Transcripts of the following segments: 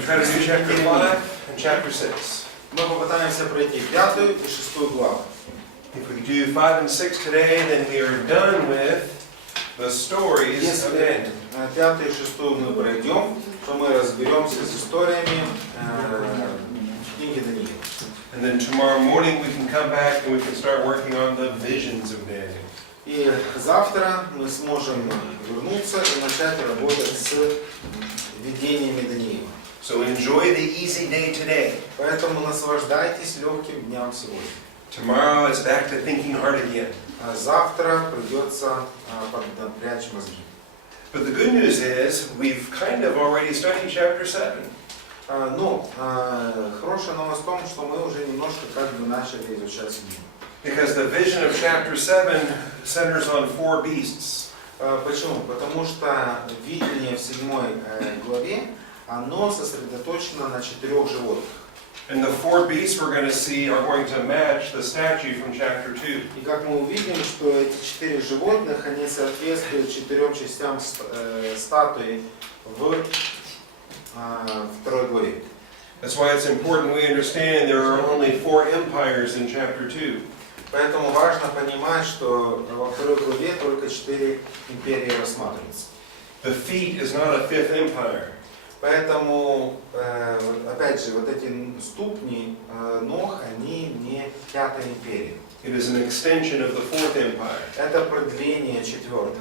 we try to do chapter 5 and chapter 6. Мы попытаемся пройти 5 и 6 главу. If we do 5 and 6 today, then we are done with the stories of Если Daniel. 5 и 6 мы пройдем, то мы разберемся с историями книги Даниила. And then tomorrow morning we can come back and we can start working on the visions of Daniel. И завтра мы сможем вернуться и начать работать с видениями Даниила. So enjoy the easy day today. Поэтому наслаждайтесь легким днем сегодня. Tomorrow it's back to thinking hard again. А завтра придется поднапрячь мозги. But the good news is we've kind of already studied chapter 7. Но хорошая новость в том, что мы уже немножко как бы начали изучать Библию. Because the vision of chapter 7 centers on 4 beasts. Почему? Потому что видение в 7 главе, оно сосредоточено на 4 животных. And the 4 beasts we're going to see are going to match the statue from chapter 2. И как мы увидим, что эти 4 животных, они соответствуют 4 частям статуи в 2 главе. That's why it's important we understand there are only 4 empires in chapter 2. Поэтому важно понимать, что во 2 главе только 4 империи рассматриваются. The feet is not a 5th empire. Поэтому, опять же, вот эти ступни ног, они не 5-я империя. It is an extension of the 4th empire. Это продление 4-й.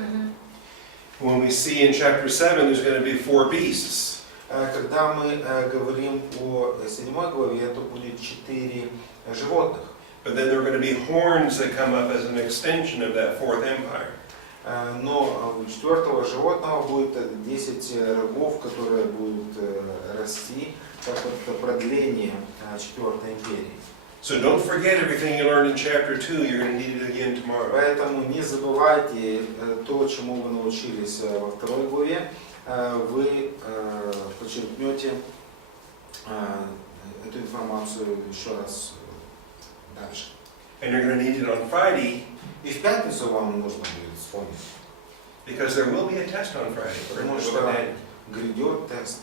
When we see in chapter 7 there's going to be 4 beasts. Когда мы говорим о 7 главе, то будет 4 животных. But then there are going to be horns that come up as an extension of that 4th empire. Но у 4-го животного будет 10 рогов, которые будут расти, как это продление 4-й империи. So don't forget everything you learned in chapter 2. You're going to need it again tomorrow. Поэтому не забывайте то, чему вы научились во 2 главе. Вы подчеркнете эту информацию еще раз дальше. And you're going to need it on Friday. И в пятницу вам нужно будет вспомнить. Because there will be a test on Friday. Потому что грядет тест.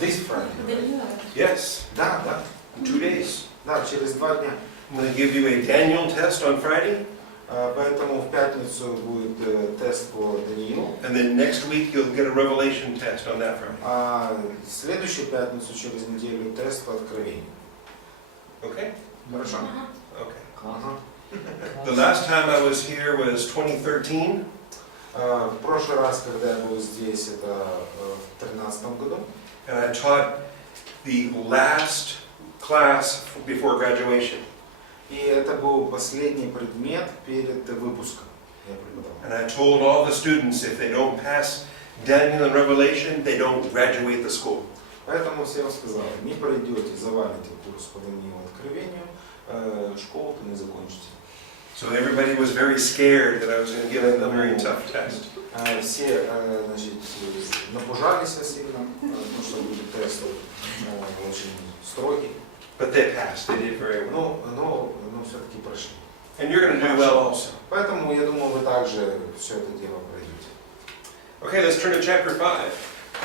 This Friday. Yes. Да, да. 2 days. Да, через 2 дня. I'm going to give you a Daniel test on Friday. Поэтому в пятницу будет тест по Даниилу. And then next week you'll get a revelation test on that Friday. А следующую пятницу, через неделю, тест по Откровению. Okay? Хорошо? Okay. Ага. The last time I was here was 2013. В прошлый раз, когда я был здесь, это в 2013 году. And I taught the last class before graduation. И это был последний предмет перед выпуском. Я преподавал. And I told all the students if they don't pass Daniel and Revelation, they don't graduate the school. Поэтому всем сказал, не пройдете, завалите курс по Даниилу Откровению, школу ты не закончите. So everybody was very scared that I was going to give them a very tough test. Все, значит, напужались сильно, потому что будет тест очень строгий. But they passed. They did very well. Но все-таки прошли. And you're going to do well also. Поэтому я думаю, вы также все это дело пройдете. Okay, let's turn to chapter 5.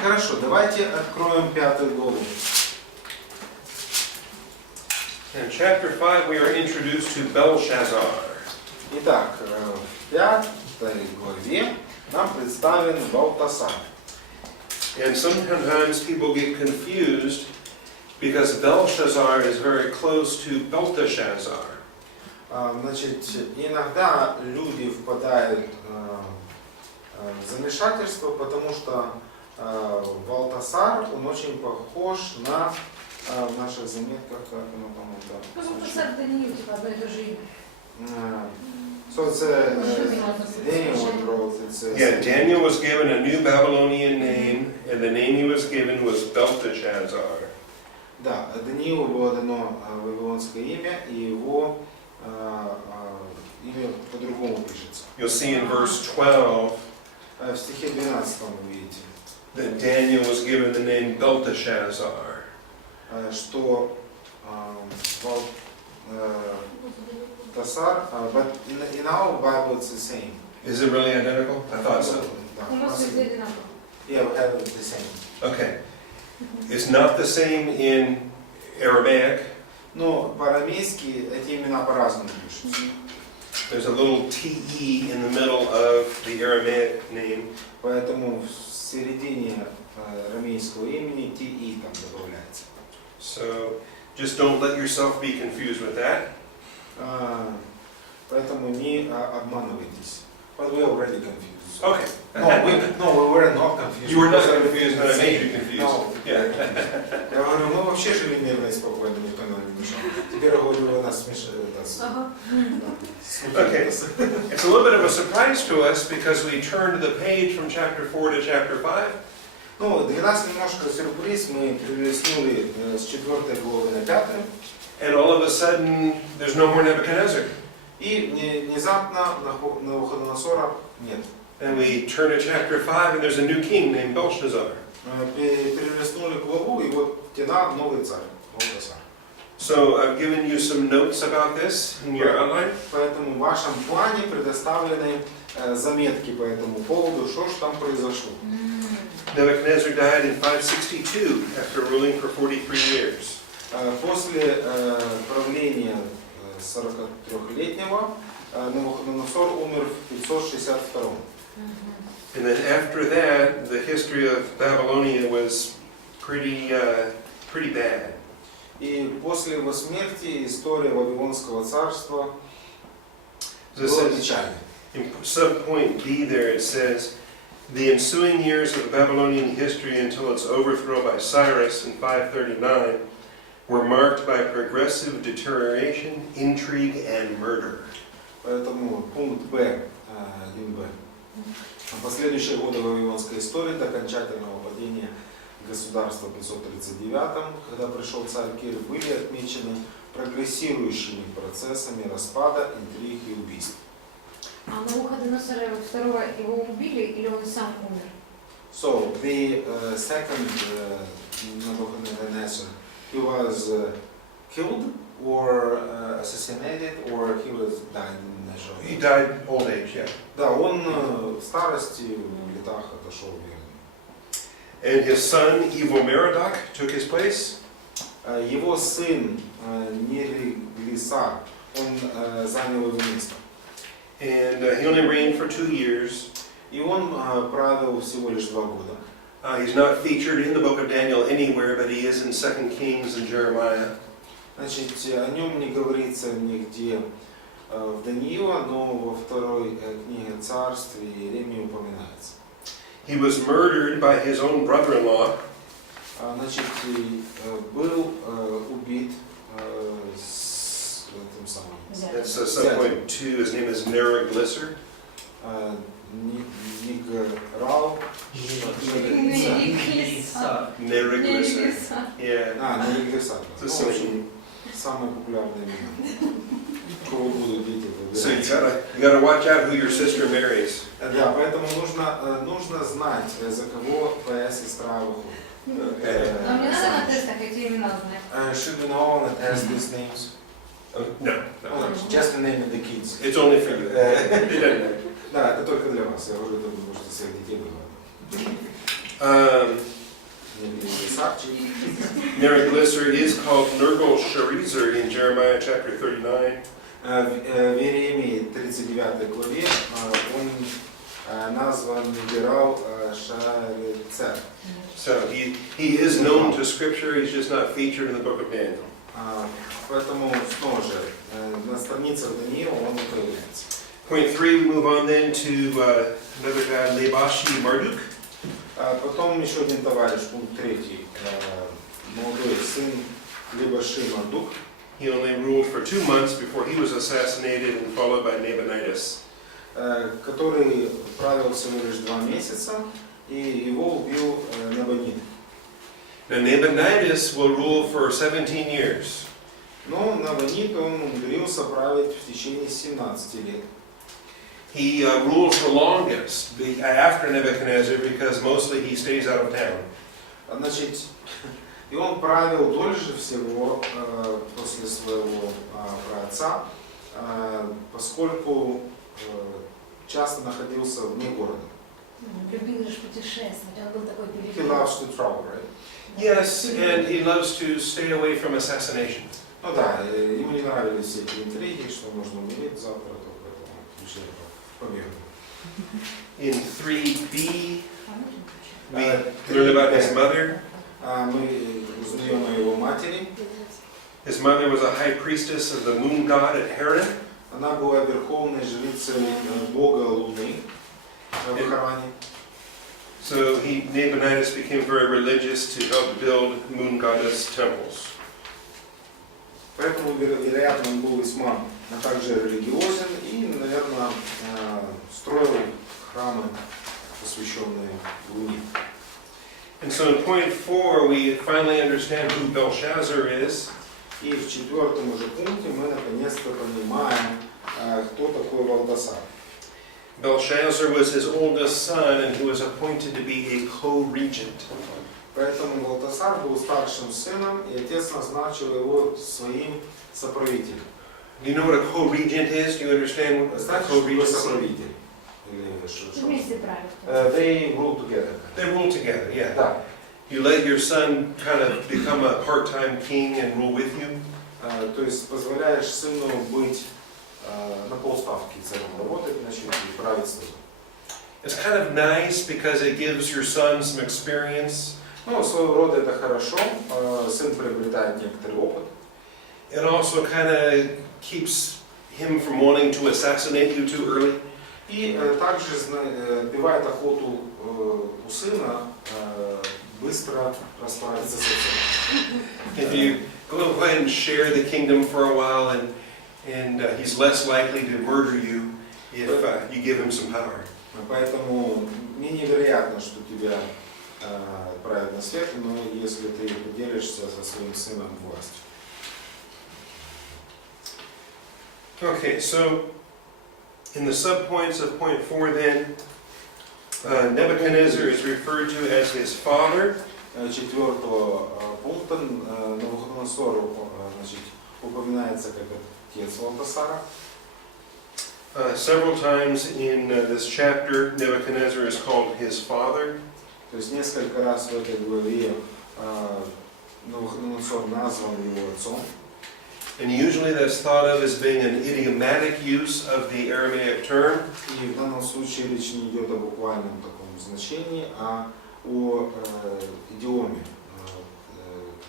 Хорошо, давайте откроем 5 главу. In chapter 5 we are introduced to Belshazzar. Итак, в 5 главе нам представлен Валтасар. And sometimes people get confused because Belshazzar is very close to Belteshazzar. Значит, иногда люди впадают в замешательство, потому что Валтасар, он очень похож на в наших заметках, как оно там Ну, Валтасар Даниил, типа одно и то же имя. So it's Daniel wrote, it says, Yeah, Daniel was given a new Babylonian name, and the name he was given was Belteshazzar. Да, Даниилу было дано вавилонское имя, и его имя по-другому пишется. You'll see in verse 12 В стихе 12 вы видите, that Daniel was given the name Belteshazzar. что Валтасар, but in our Bible it's the same. Is it really identical? I thought so. Да, У нас везде одинаково. Yeah, we have it the same. Okay. It's not the same in Aramaic. Но по-арамейски эти имена по-разному пишутся. There's a little TE in the middle of the Aramaic name. Поэтому в середине арамейского имени TI там добавляется. So just don't let yourself be confused with that. Поэтому не обманывайтесь. But we already confused. Okay. No, we were not confused. You were not confused, but I made you confused. No. Yeah. Я говорю, мы вообще жили мирно и спокойно, никто нам не мешал. Теперь я говорю, вы нас Ага. Okay. It's a little bit of a surprise to us because we turned the page from chapter 4 to chapter 5. Ну, для нас немножко сюрприз, мы перелистнули с 4 главы на 5. And all of a sudden, there's no more Nebuchadnezzar. И внезапно Навуходоносора нет. And we turn to chapter 5 and there's a new king named Belshazzar. Перелистнули главу, и вот тена новый царь, Валтасар. So I've given you some notes about this in your outline. Поэтому в вашем плане предоставлены заметки по этому поводу, что же там произошло. Nebuchadnezzar died in 562 after ruling for 43 years. После правления 43-летнего Навуходоносор умер в 562. And then after that, the history of Babylonia was pretty bad. И после его смерти история Вавилонского царства So it была says, печальной. in subpoint B there it says, the ensuing years of Babylonian history until its overthrow by Cyrus in 539 were marked by progressive deterioration, intrigue, and murder. Поэтому пункт Б, 1Б. Последующие годы Вавилонской истории до окончательного падения государства в 539, когда пришел царь Кир, были отмечены прогрессирующими процессами распада, интриг и убийств. А Навуходоносора второго его убили или он сам умер? So the second Nebuchadnezzar, he was killed or assassinated or he was died in natural. He died old age, yeah. Да, он в старости, в летах отошел в мир. And his son, Evil-Merodach, took his place. Его сын Нериглисар, он занял его место. And he only reigned for 2 years. И он правил всего лишь 2 года. He's not featured in the book of Daniel anywhere, but he is in 2 Kings and Jeremiah. Значит, о нем не говорится нигде в Даниила, но во второй книге Царств и Иеремии упоминается. He was murdered by his own brother-in-law. Значит, был убит с этим самым. That's subpoint 2. His name is Neriglissar. Ниграл. Neriglissar. Yeah. Нериглисар. Самое популярное имя. Кого будут дети So you выбирать. gotta watch out who your sister marries. Да, поэтому нужно знать, за кого твоя сестра выходит. Okay. А мне надо на тестах эти имена знать? Should we know on the test these names? No. Just the name of the kids. It's only for you. It doesn't matter. Да, это только для вас. Я уже думаю, что всех детей было. Neriglissar is called Nergal-Sharezer in Jeremiah chapter 39. В Иеремии 39 главе он назван Нигерал Шарецер. So he is known to Scripture, he's just not featured in the book of Daniel. Поэтому снова же на страницах Даниила он не появляется. Point 3, we move on then to another guy, Lebashi Marduk. Потом еще один товарищ, пункт 3, молодой сын Лебаши Мардук. He only ruled for 2 months before he was assassinated and followed by Nabonidus. Который правил всего лишь 2 месяца, и его убил Набонид. Now Nabonidus will rule for 17 years. Но Набонид, он умудрился править в течение 17 лет. He rules the longest after Nebuchadnezzar because mostly he stays out of town. Значит, и он правил дольше всего после своего праотца, поскольку часто находился вне города. Любил лишь путешествовать, он был такой He перебежчик. loves to travel, right? Yes, and he loves to stay away from assassination. Ну да, ему не нравились все эти интриги, что можно умереть завтра, только поэтому решили побегу. In 3b, we learn about his mother. Мы узнаем о его матери. His mother was a high priestess of the moon god at Haran. Она была верховной жрицей бога Луны в Харане. So Nabonidus became very religious to help build moon goddess temples. Поэтому, вероятно, он был весьма также религиозен и, наверное, строил храмы, посвященные Луне. And so in point 4, we finally understand who Belshazzar is. И в 4-м уже пункте мы наконец-то понимаем, кто такой Валтасар. Belshazzar was his oldest son and he was appointed to be a co-regent. Поэтому Валтасар был старшим сыном, и отец назначил его своим соправителем. Do you know what a co-regent is? Do you understand what a Знаете, что такое co-regent is? соправитель? Или что? Вместе правят. They rule together. They rule together, yeah. Да. You let your son kind of become a part-time king and rule with you. То есть позволяешь сыну быть на полставки царем работать, значит, и править с ним. It's kind of nice because it gives your son some experience. Ну, своего рода это хорошо, сын приобретает некоторый опыт. It also kind of keeps him from wanting to assassinate you too early. И также отбивает охоту у сына быстро расправиться с этим. If you go ahead and share the kingdom for a while, and he's less likely to murder you if you give him some power. Поэтому менее вероятно, что тебя отправят на свет, но если ты поделишься со своим сыном властью. Okay, so in the subpoints of point 4 then, Nebuchadnezzar is referred to as his father. 4-го пункта Навуходоносор упоминается как отец Валтасара. Several times in this chapter, Nebuchadnezzar is called his father. То есть несколько раз в этой главе Навуходоносор назван его отцом. And usually that's thought of as being an idiomatic use of the Aramaic term. И в данном случае речь не идет о буквальном таком значении, а о идиоме,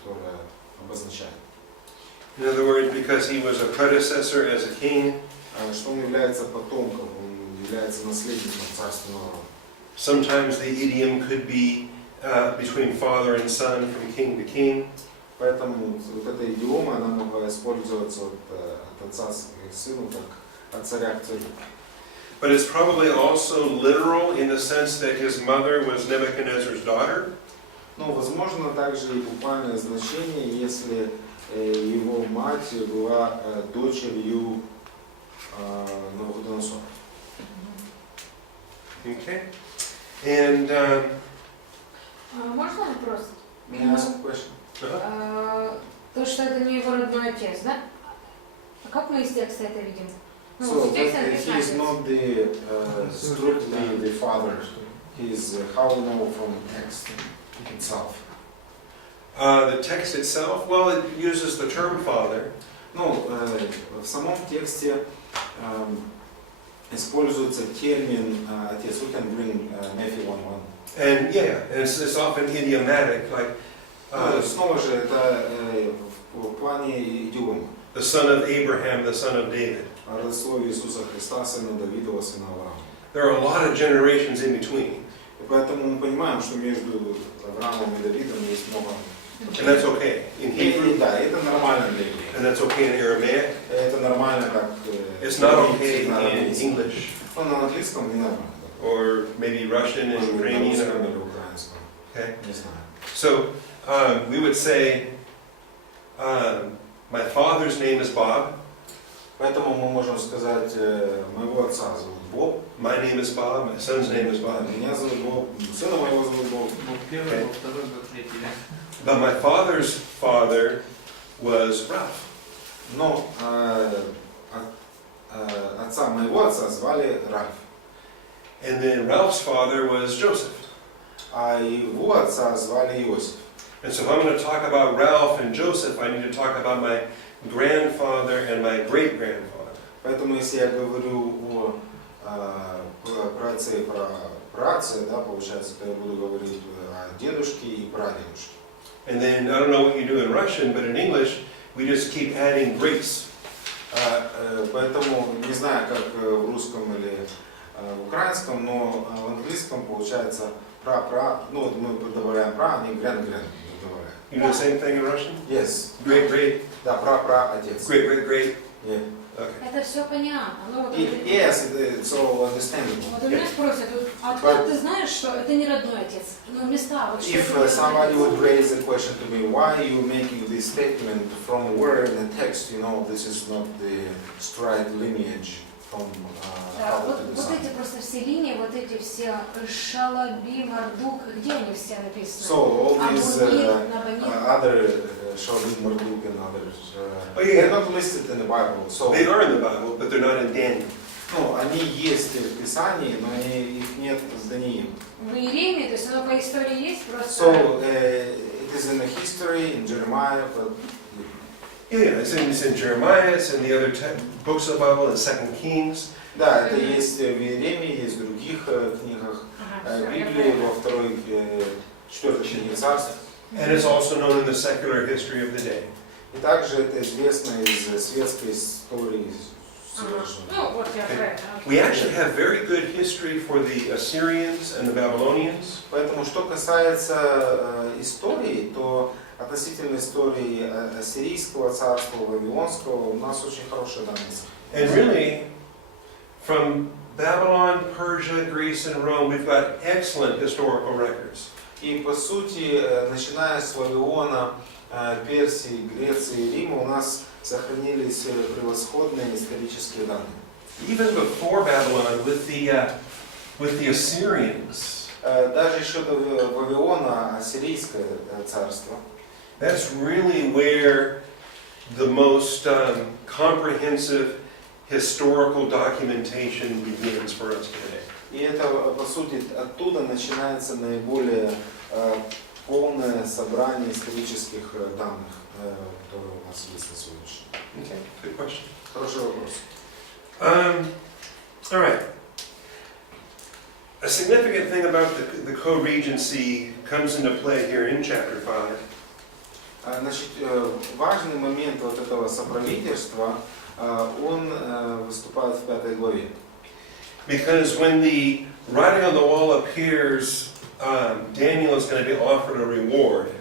которая обозначает. In other words, because he was a predecessor as a king, Что он является потомком, он является наследником царственного рода. sometimes the idiom could be between father and son, from king to king. Поэтому вот эта идиома, она могла использоваться от отца к сыну, как от царя к царю. But it's probably also literal in the sense that his mother was Nebuchadnezzar's daughter. Но возможно также и буквальное значение, если его мать была дочерью Навуходоносора. Okay. And Можно вопрос? May I ask a question? То, что это не его родной отец, да? А как мы из текста это видим? Ну, So в тексте he is написано. not the strictly the father. He is how we know from text itself. the text itself, well, it uses the term father. Ну, в самом тексте используется термин отец. We can bring Matthew 1:1. And yeah, and it's often idiomatic, like Снова же это в плане идиома. the son of Abraham, the son of David. Родословие Иисуса Христа, сына Давидова, сына Авраама. There are a lot of generations in between, И поэтому мы понимаем, что между Авраамом и Давидом есть много. and that's okay in Hebrew, Да, это нормально для евреев. and that's okay in Aramaic. Это нормально, как It's not okay in English, Ну, на английском не нормально. or maybe Russian and Может быть, на Ukrainian. русском Or, или украинском. okay, Не знаю. so we would say, my father's name is Bob. Поэтому мы можем сказать, моего отца зовут Боб, My name is Bob. My son's name is Bob. меня зовут Боб, сына моего зовут Боб. Первый, был второй, был третий, да? But my father's father was Ralph. Но отца моего отца звали Ральф, And then Ralph's father was Joseph. а его отца звали Иосиф. And so if I'm going to talk about Ralph and Joseph, I need to talk about my grandfather and my great-grandfather. Поэтому если я говорю о праотце и праотце, да, получается, то я буду говорить о дедушке и прадедушке. And then, I don't know what you do in Russian, but in English, we just keep adding greats. Поэтому, не знаю, как в русском или в украинском, но в английском получается ну вот мы добавляем пра, а не грэн-грэн добавляем. You do the same thing in Russian? Yes. Great, Да, пра-отец. great. Yeah. Okay. Это все понятно. Ну, вот, Yes, it's all understandable. вот у меня спросят, откуда ты знаешь, что это не родной отец? Ну, места, вот что If это somebody родной would отец? raise the question to me, why are you making this statement from where in the text, you know, this is not the straight lineage from Да, father вот, to the вот son. эти просто все линии, вот эти все Шалаби, Мардук, где они все написаны? So all these Абунит, Набанит. other Shalom, Marduk and others, Oh, yeah. they're not listed in the Bible. So, They are in the Bible, but they're not in Daniel. ну, они есть в Писании, но их нет в Данииле. В Иеремии, то есть оно по истории есть, просто... So it is in the history, in Jeremiah, but Yeah, it's in Jeremiah, it's in the other books of the Bible, in 2 Kings. да, это есть в Иеремии, есть в других книгах Ага, всё, я Библии, поняла. во второй, четвертой книге Царств. And it's also known in the secular history of the day. И также это известно из светской истории. Ага. Ну, вот я про это. We actually have very good history for the Assyrians and the Babylonians. Поэтому, что касается истории, то относительно истории Ассирийского царства, Вавилонского, у нас очень хорошие данные. And really, from Babylon, Persia, Greece, and Rome, we've got excellent historical records. И по сути, начиная с Вавилона, Персии, Греции и Рима, у нас сохранились превосходные исторические данные. Even before Babylon, with the Assyrians, Даже еще до Вавилона, Ассирийское царство, that's really where the most comprehensive historical documentation begins for us today. и это, по сути, оттуда начинается наиболее полное собрание исторических данных, которые у нас есть на сегодняшний день. Okay, good question. Хороший вопрос. All right. A significant thing about the co-regency comes into play here in chapter 5. Значит, важный момент вот этого соправительства, он выступает в 5 главе. Because when the writing on the wall appears, Daniel is going to be offered a reward.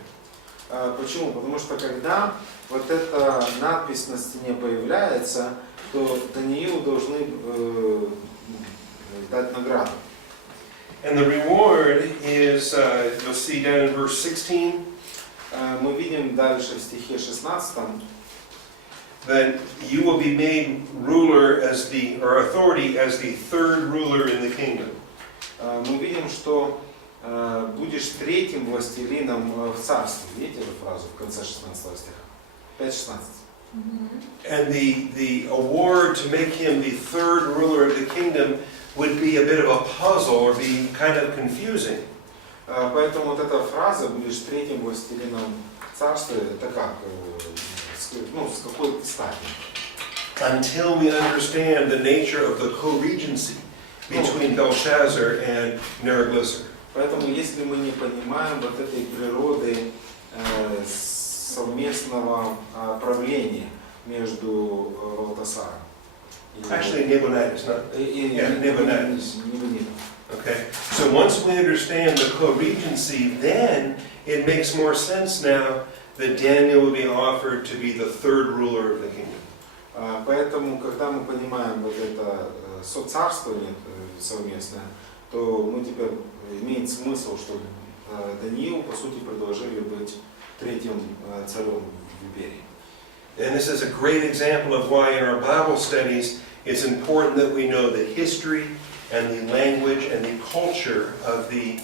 Почему? Потому что когда вот эта надпись на стене появляется, то Даниилу должны дать награду. And the reward is, you'll see down in verse 16, Мы видим дальше в стихе 16, that you will be made ruler as the, or authority as the third ruler in the kingdom. мы видим, что будешь третьим властелином в царстве. Видите эту фразу в конце 16 стиха? 5:16. And the award to make him the third ruler of the kingdom would be a bit of a puzzle or be kind of confusing. Поэтому вот эта фраза «будешь третьим властелином царства» это как? Ну, с какой стати? Until we understand the nature of the co-regency between Belshazzar and Neriglissar. Поэтому если мы не понимаем вот этой природы совместного правления между Валтасаром Actually, Nabonidus, not. и Небонидус. Небонидом. Okay. So once we understand the co-regency, then it makes more sense now that Daniel will be offered to be the third ruler of the kingdom. Поэтому, когда мы понимаем вот это соцарствование совместное, то мы теперь имеет смысл, что Даниилу, по сути, предложили быть третьим царем в империи. And this is a great example of why in our Bible studies it's important that we know the history and the language and the culture of the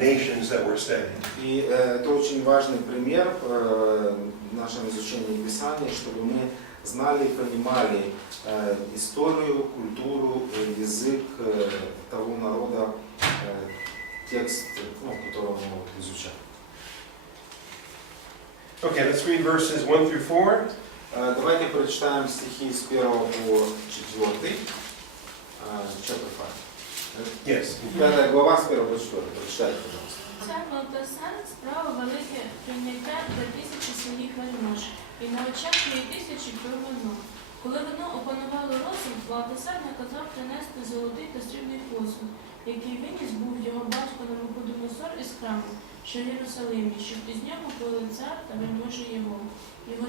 nations that we're studying. И это очень важный пример в нашем изучении Писания, чтобы мы знали и понимали историю, культуру, язык того народа, текст, который мы изучаем. Okay, let's read verses 1 through 4. Давайте прочитаем стихи с 1 по 4. Chapter 5. Yes. 5 глава с 1 по 4. Прочитайте, пожалуйста. Цар Валтасар справив велике прийняття для тисячі своїх вельмож, і на очах тієї тисячі пив вино. Коли вино опанувало розум, Валтасар наказав принести золотий та срібний посуд, який виніс був його батько Навуходоносор із храму, що в Єрусалимі, щоб із нього пили цар та вельможі його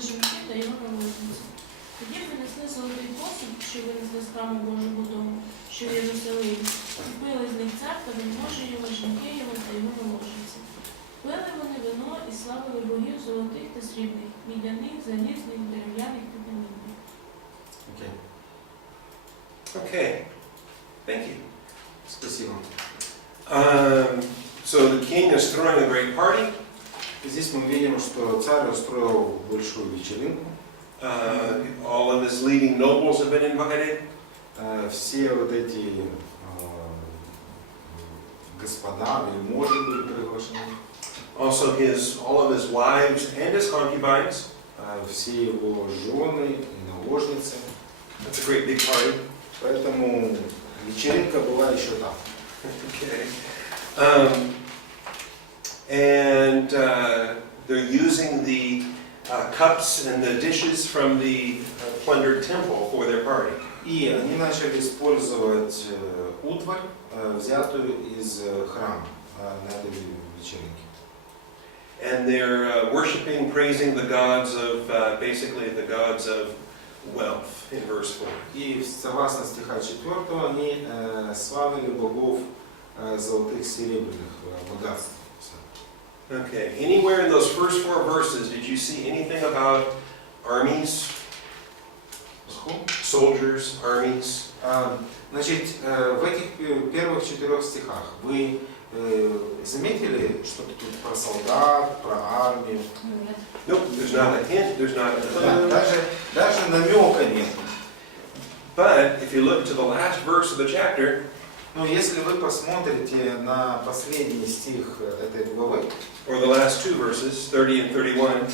жінки та його наложниці. Тоді принесли золотий посуд, що винесли з храму Божого дому, що в Єрусалимі, і пили з них цар та вельможі його, жінки його та його наложниці. Пили вони вино і славили богів золотих та срібних, мідяних, залізних, дерев'яних та камінних. Okay. Thank you. Спасибо. So the king is throwing a great party. Здесь мы видим, что царь устроил большую вечеринку. All of his leading nobles have been invited. Все вот эти господа, вельможи были приглашены. Also all of his wives and his concubines. Все его жены и наложницы. That's a great big party. Поэтому вечеринка была еще там. Okay. And they're using the cups and the dishes from the plundered temple for their party. И они начали использовать утварь, взятую из храма на этой вечеринке. And they're worshiping, praising the gods of, basically the gods of wealth in verse 4. И согласно стиха 4 они славили богов золотых, серебряных богатств. Okay. Anywhere in those first 4 verses, did you see anything about armies? Soldiers, armies? Значит, в этих первых 4 стихах вы заметили что-то тут про солдат, про армию? Нет. Nope, there's not a hint, there's not a... Даже намека нет. But if you look to the last verse of the chapter, Но если вы посмотрите на последний стих этой главы, or the last 2 verses, 30 and 31,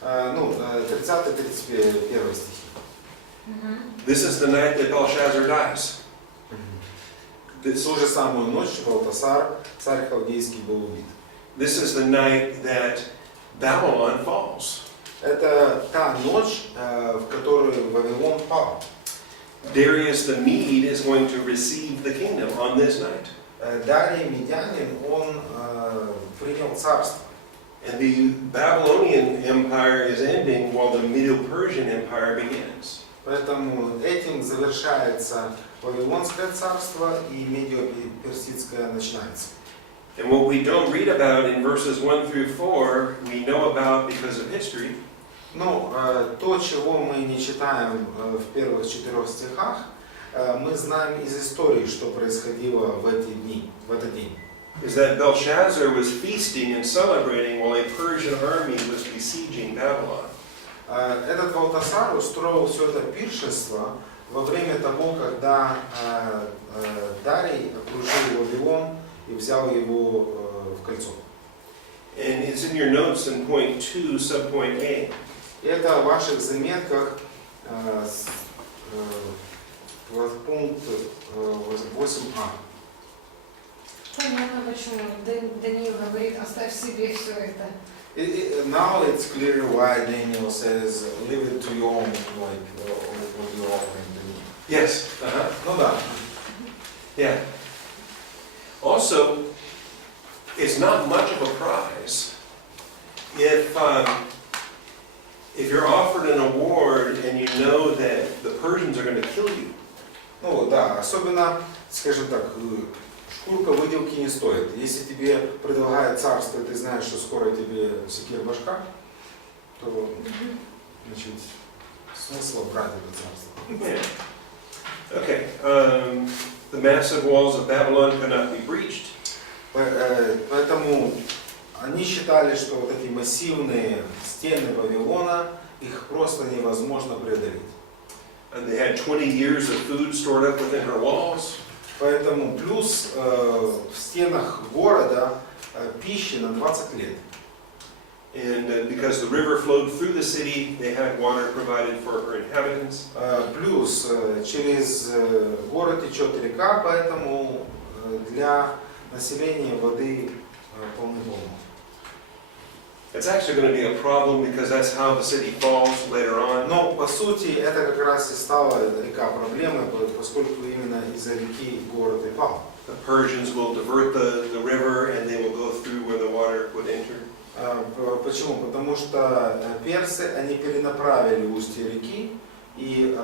30-31 стихи. this is the night that Belshazzar dies. В ту же самую ночь Валтасар, царь халдейский, был убит. This is the night that Babylon falls. Это та ночь, в которую Вавилон пал. Darius the Mede is going to receive the kingdom on this night. Дарий Медянин, он принял царство. And the Babylonian Empire is ending while the Medo-Persian Empire begins. Поэтому этим завершается Вавилонское царство и Медио-Персидское начинается. And what we don't read about in verses 1 through 4, we know about because of history. Ну, то, чего мы не читаем в первых 4 стихах, мы знаем из истории, что происходило в эти дни, в этот день. Is that Belshazzar was feasting and celebrating while a Persian army was besieging Babylon. Этот Валтасар устроил все это пиршество во время того, когда Дарий окружил Вавилон и взял его в кольцо. And it's in your notes in point 2, subpoint A. Это в ваших заметках пункт 8а. Понятно, почему Даниил говорит, оставь себе все это. Now it's clear why Daniel says, leave it to your own, like, what you're offering to me. Yes. Ну да. Yeah. Also, it's not much of a prize if you're offered an award and you know that the Persians are going to kill you. Ну да, особенно, скажем так, шкурка выделки не стоит. Если тебе предлагают царство, и ты знаешь, что скоро тебе секир башка, то, значит, смысла брать это царство. Yeah. Okay. The massive walls of Babylon could not be breached. Поэтому они считали, что вот эти массивные стены Вавилона, их просто невозможно преодолеть. And they had 20 years of food stored up within her walls. Поэтому плюс в стенах города пищи на 20 лет. And because the river flowed through the city, they had water provided for her inhabitants. Плюс через город течет река, поэтому для населения воды полный-полно. It's actually going to be a problem because that's how the city falls later on. Но по сути это как раз и стала река проблемой, поскольку именно из-за реки город и пал. The Persians will divert the river and they will go through where the water would enter. Почему? Потому что персы, они перенаправили устье реки и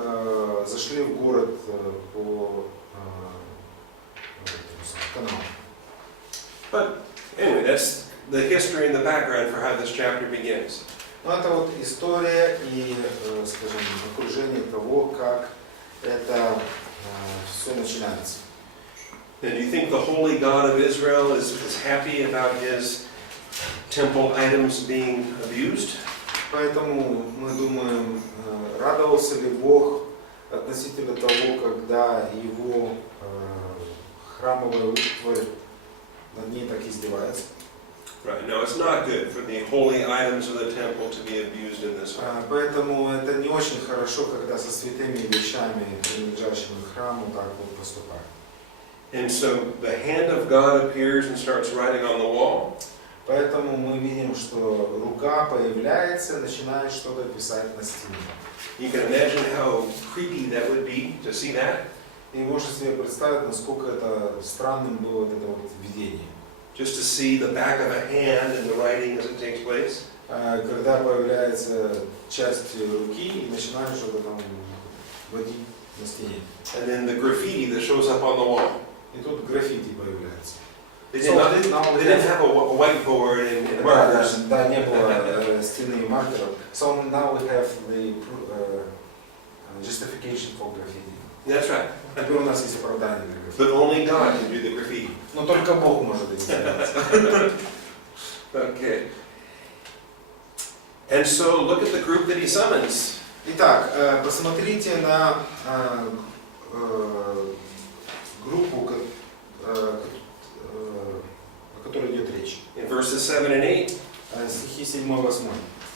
зашли в город по каналу. But anyway, that's the history and the background for how this chapter begins. Но это вот история и, скажем, окружение того, как это все начинается. And do you think the holy God of Israel is happy about his temple items being abused? Поэтому мы думаем, радовался ли Бог относительно того, когда его храмовая утварь над ней так издевается. Right. No, it's not good for the holy items of the temple to be abused in this way. Поэтому это не очень хорошо, когда со святыми вещами, принадлежащими храму, так вот поступают. And so the hand of God appears and starts writing on the wall. Поэтому мы видим, что рука появляется, начинает что-то писать на стене. You can imagine how creepy that would be to see that. И можно себе представить, насколько это странным было вот это вот видение. Just to see the back of a hand and the writing as it takes place. Когда появляется часть руки и начинают что-то там водить на стене. And then the graffiti that shows up on the wall. И тут граффити появляется. They didn't have a whiteboard and markers. Да, не было стены и маркеров. So now we have the justification for graffiti. That's right. Теперь у нас есть оправдание для граффити. But only God can do the graffiti. Но только Бог может это сделать. Okay. And so look at the group that he summons. Итак, посмотрите на группу, о которой идет речь. In verses 7 and 8. Стихи 7-8.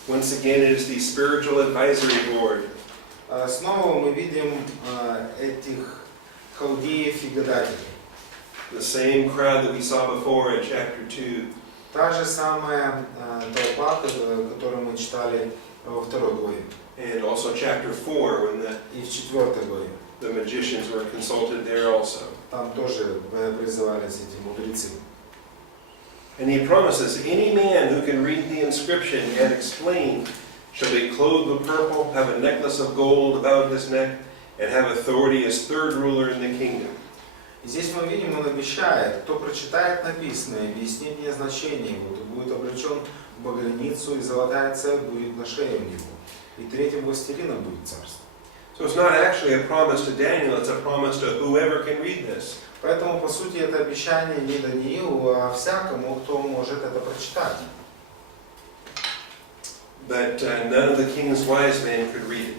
Once again, it is the spiritual advisory board. Снова мы видим этих халдеев и гадателей. The same crowd that we saw before in chapter 2. Та же самая толпа, которую мы читали во 2 главе. And also chapter 4 when И в 4 главе. the magicians were consulted there also. Там тоже призывались эти мудрецы. And he promises, any man who can read the inscription and explain shall be clothed with purple, have a necklace of gold about his neck, and have authority as third ruler in the kingdom. И здесь мы видим, он обещает, кто прочитает написанное, объяснит мне значение его, то будет облечен в багряницу, и золотая цепь будет на шее у него, и третьим властелином будет царство. So it's not actually a promise to Daniel, it's a promise to whoever can read this. Поэтому, по сути, это обещание не Даниилу, а всякому, кто может это прочитать. But none of the king's wise men could read it.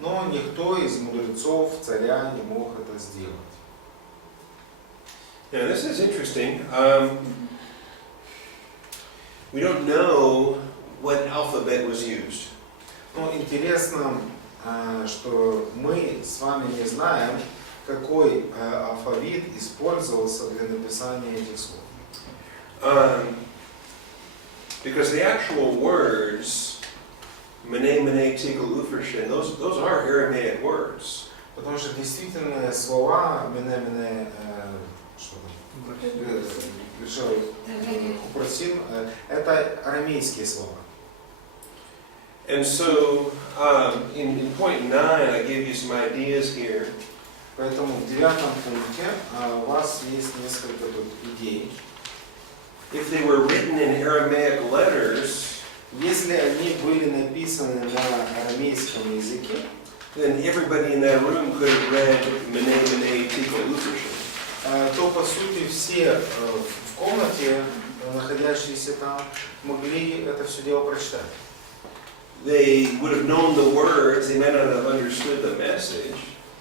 Но никто из мудрецов, царя не мог это сделать. Now this is interesting. We don't know what alphabet was used. Но интересно, что мы с вами не знаем, какой алфавит использовался для написания этих слов. Because the actual words, mene, mene, tikel, ufershin, those are Aramaic words. Потому что действительно слова мене, что там, это арамейские слова. And so, in point 9, I gave you some ideas here. Поэтому в 9 пункте у вас есть несколько тут идей. If they were written in Aramaic letters, если они были написаны на арамейском языке, then everybody in that room could have read mene, mene, tikel, ufershin. То по сути все в комнате, находящиеся там, могли это все дело прочитать. They would have known the words, they might not have understood the message.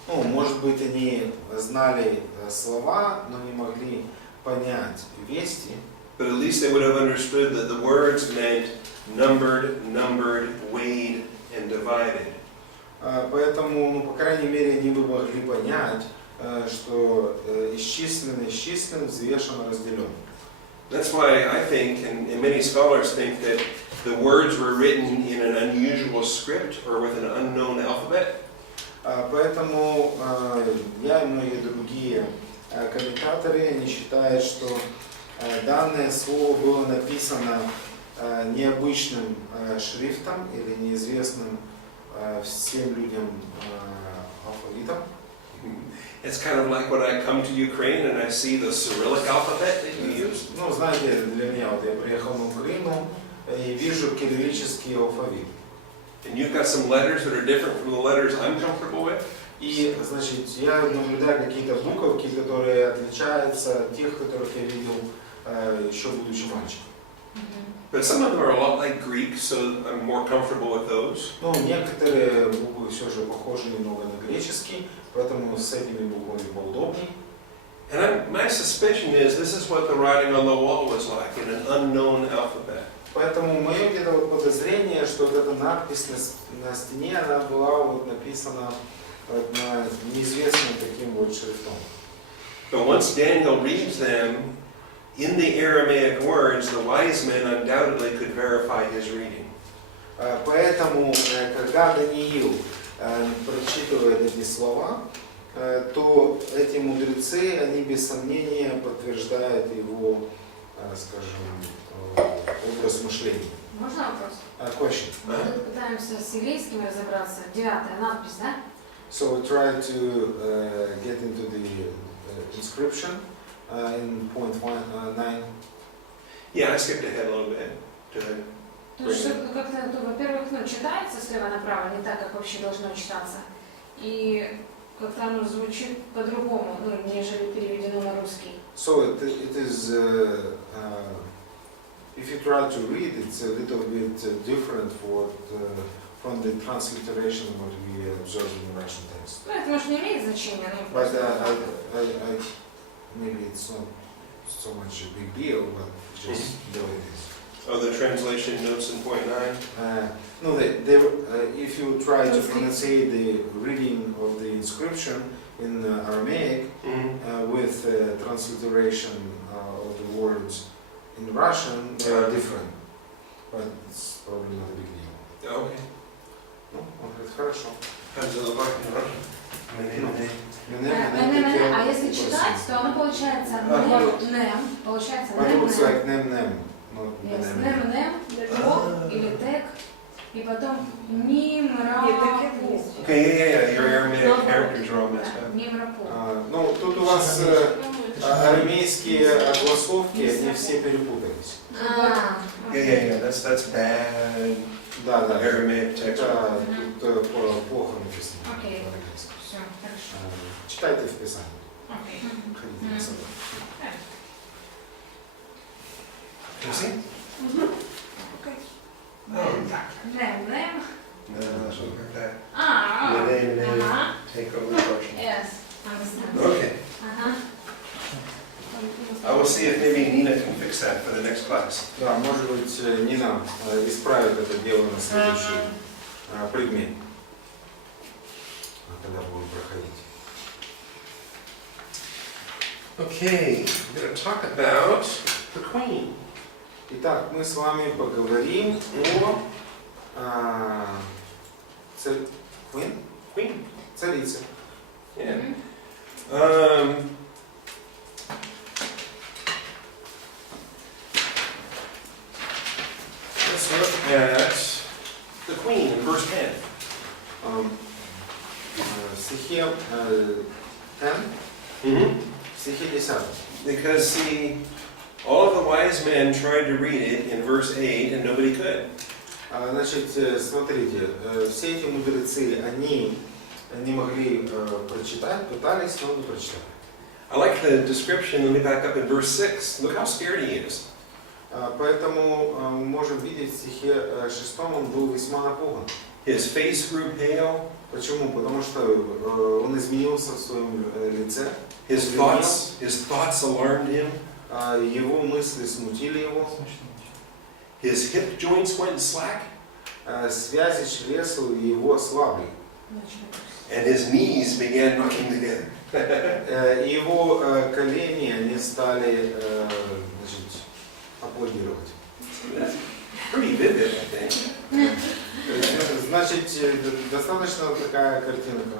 Ну, может быть, они знали слова, но не могли понять вести. But at least they would have understood that the words meant numbered, weighed, and divided. Поэтому, ну, по крайней мере, они бы могли понять, что исчислен, взвешен, разделен. That's why I think, and many scholars think, that the words were written in an unusual script or with an unknown alphabet. Поэтому я и многие другие комментаторы они считают, что данное слово было написано необычным шрифтом или неизвестным всем людям алфавитом. It's kind of like when I come to Ukraine and I see the Cyrillic alphabet that you use. Ну, знаете, для меня, вот я приехал на Украину и вижу кириллический алфавит. And you've got some letters that are different from the letters I'm comfortable with. И, значит, я наблюдаю какие-то буковки, которые отличаются от тех, которых я видел еще будучи мальчиком. But some of them are a lot like Greek, so I'm more comfortable with those. Ну, некоторые буквы все же похожи немного на греческий, поэтому с этими буквами поудобней. And my suspicion is this is what the writing on the wall was like in an unknown alphabet. Поэтому мое где-то вот подозрение, что вот эта надпись на стене, она была вот написана вот на неизвестным таким вот шрифтом. But once Daniel reads them in the Aramaic words, the wise men undoubtedly could verify his reading. Поэтому, когда Даниил прочитывает эти слова, то эти мудрецы, они без сомнения подтверждают его, скажем, образ мышления. Можно вопрос? Question. Мы тут пытаемся с еврейским разобраться. 9-я надпись, да? So we try to get into the inscription in point 9. Yeah, I skipped ahead a little bit. То есть, как-то, во-первых, ну, читается слева направо, не так, как вообще должно читаться. И как-то оно звучит по-другому, ну, нежели переведено на русский. So it is, if you try to read, it's a little bit different from the transliteration what we observe in the Russian text. Ну, это, может, не имеет значения, но But просто... maybe it's not so much a big deal, but just the way it is. Oh, the translation notes in point 9? No, if you try to pronunciate the reading of the inscription in Aramaic with transliteration of the words in Russian, they are different. But it's probably not a big deal. Okay. Ну, он говорит, хорошо. How does it look like in Russian? А если читать, то оно получается нем, получается But it looks like нем. nem. Нем, ток или тек, и потом ним, ра, пу. Okay, yeah. Your Aramaic characters are all messed up. Ним, ра, пу. Ну, тут у вас арамейские огласовки, они все перепутались. Yeah. That's bad. Да. Aramaic text. Это тут плохо написано. Окей. по-английски. Все, хорошо. Читайте в Писании. Окей. Ходите на собор. Can you see? Oh, Нем. no, something like that. Name. Take over the Russian. Yes, understand. Okay. Ага. I will see if maybe Nina can fix that for the next class. Да, может быть, Нина исправит это дело на следующий предмет, когда будем проходить. Okay, we're going to talk about the Queen. Итак, мы с вами поговорим о Queen. царице. Yeah. Let's look at the Queen in verse 10. В стихе 10, в стихе 10. Because, see, all of the wise men tried to read it in verse 8 and nobody could. Значит, смотрите, все эти мудрецы, они не могли прочитать, пытались, но не прочитали. I like the description, let me back up in verse 6. Look how scared he is. Поэтому мы можем видеть в стихе 6 он был весьма напуган. His face grew pale. Почему? Потому что он изменился в своем лице. His thoughts alarmed him. Его мысли смутили его. his hip joints went slack, связи члесу его слабли. and his knees began knocking together. Его колени, они стали значит, аплодировать. That's pretty vivid, I think. Значит, достаточно такая картинка.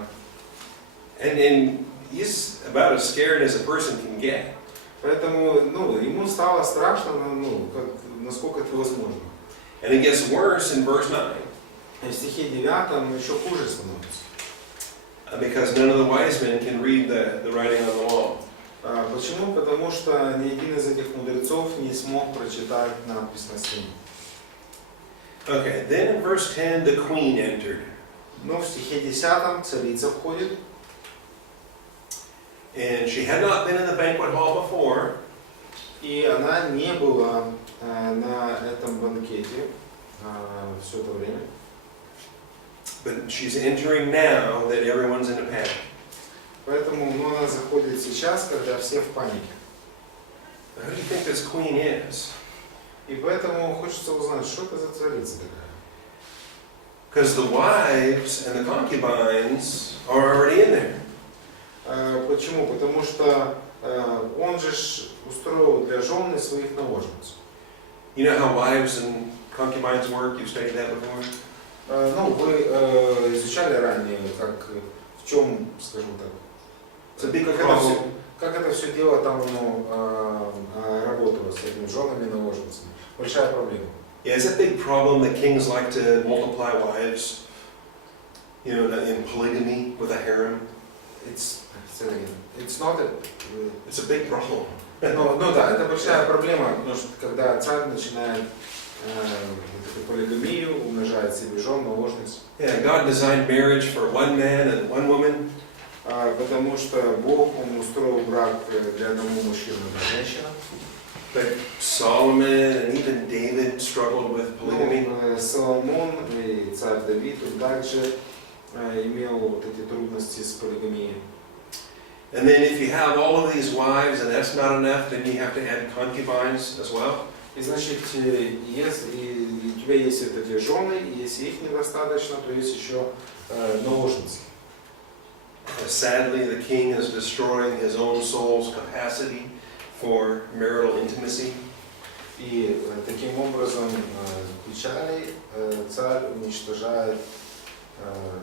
And he's about as scared as a person can get. Поэтому, ему стало страшно, насколько это возможно. And it gets worse in verse 9. В стихе 9 еще хуже становится. Because none of the wise men can read the writing on the wall. Почему? Потому что ни один из этих мудрецов не смог прочитать надпись на стене. Okay, then in verse 10, the queen entered. Но в стихе 10 царица входит. And she had not been in the banquet hall before. И она не была на этом банкете все это время. But she's entering now that everyone's in a panic. Поэтому она заходит сейчас, когда все в панике. Who do you think this queen is? И поэтому хочется узнать, что это за царица такая. Because the wives and the concubines are already in there. Почему? Потому что он же устроил для жены своих наложниц. You know how wives and concubines work? You've studied that before? Вы изучали ранее, как в чем, скажем так, It's a big problem. как это все дело там работало с этими женами и наложницами. Большая проблема. Yeah, it's a big problem that kings like to multiply wives. You know, in polygamy with a harem. It's not a... It's a big problem. Да, это большая проблема, потому что когда царь начинает полигамию, умножает себе жен, наложниц. Yeah, God designed marriage for one man and one woman. Потому что Бог, Он устроил брак для одного мужчины и одной женщины. But Solomon and even David struggled with polygamy. Соломон и царь Давид также имел вот эти трудности с полигамией. And then if you have all of these wives and that's not enough, then you have to add concubines as well. И значит, если у тебя есть вот эти жены, и если их недостаточно, то есть еще наложницы. Sadly, the king is destroying his own soul's capacity for marital intimacy. И таким образом, печали, царь уничтожает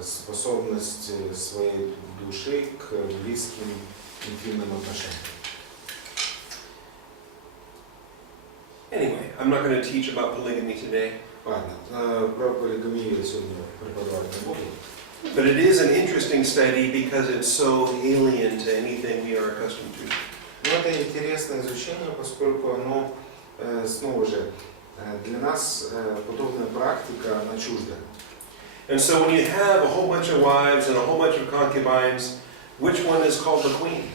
способность своей души к близким интимным отношениям. Anyway, I'm not going to teach about polygamy today. Ладно, про полигамию я сегодня преподавать не буду. But it is an interesting study because it's so alien to anything we are accustomed to. Но это интересное изучение, поскольку оно, снова же, для нас подобная практика, она чужда. And so when you have a whole bunch of wives and a whole bunch of concubines, which one is called the queen?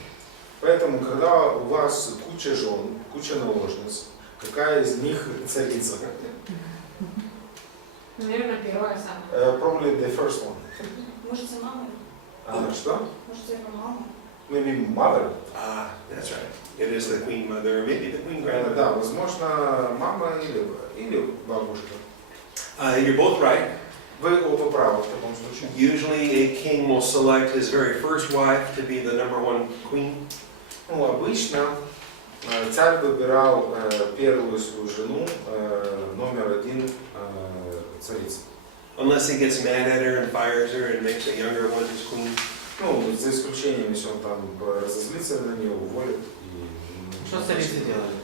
Поэтому, когда у вас куча жен, куча наложниц, какая из них царица? Наверное, первая самая. Probably the first one. Может, за мамой? Что? Может, за его мамой? Maybe mother. Ah, that's right. It is the queen mother, or maybe the queen grandmother. Да, возможно, мама или бабушка. You're both right. Вы оба правы в таком случае. Usually a king will select his very first wife to be the number one queen. Обычно царь выбирал первую свою жену, номер один царицу. Unless he gets mad at her and fires her and makes a younger one his queen. За исключением, если он там разозлится на нее, уволит. Что царицы делали?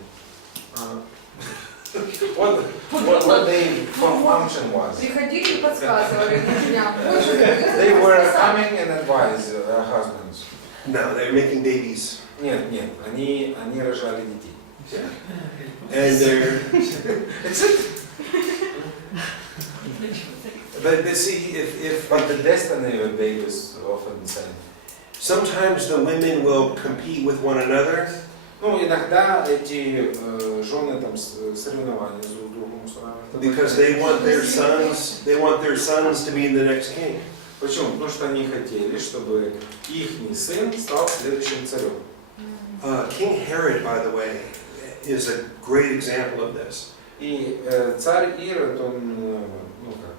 What their function was. Приходили и подсказывали мужьям. They were coming and advise husbands. No, they're making babies. Нет, они рожали детей. And they're... But see, But the destiny of babies often the same. sometimes the women will compete with one another. Иногда эти жены там соревнования друг с другом устраивают. Because they want their sons to be the next king. Почему? Потому что они хотели, чтобы их сын стал следующим царем. King Herod, by the way, is a great example of this. И царь Ирод, он, ну как,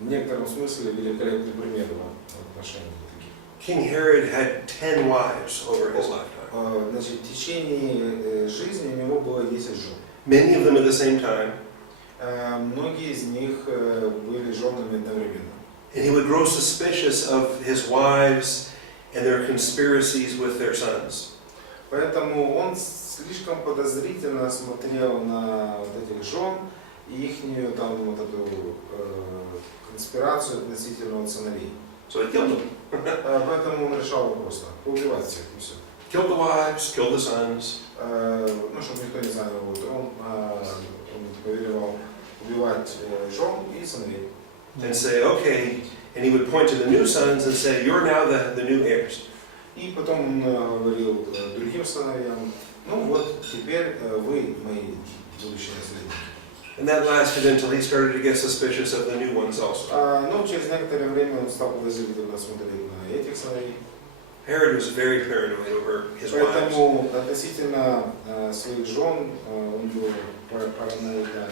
в некотором смысле великолепный пример в отношении таких. King Herod had 10 wives over his lifetime. Значит, в течение жизни у него было 10 жен. Many of them at the same time. Многие из них были женами одновременно. And he would grow suspicious of his wives and their conspiracies with their sons. Поэтому он слишком подозрительно смотрел на вот этих жен и ихнюю там вот эту конспирацию относительно сыновей. So he killed them. Поэтому он решал просто убивать всех и все. Killed the wives, killed the sons. Ну, чтобы никто не знал его, он повелевал убивать жен и сыновей. And say, okay, and he would point to the new sons and say, you're now the new heirs. И потом он говорил другим сыновьям, ну вот, теперь вы мои будущие наследники. And that lasted until he started to get suspicious of the new ones also. Но через некоторое время он стал подозрительно смотреть на этих сыновей. Herod was very paranoid over his wives. Поэтому относительно своих жен он был параноидален.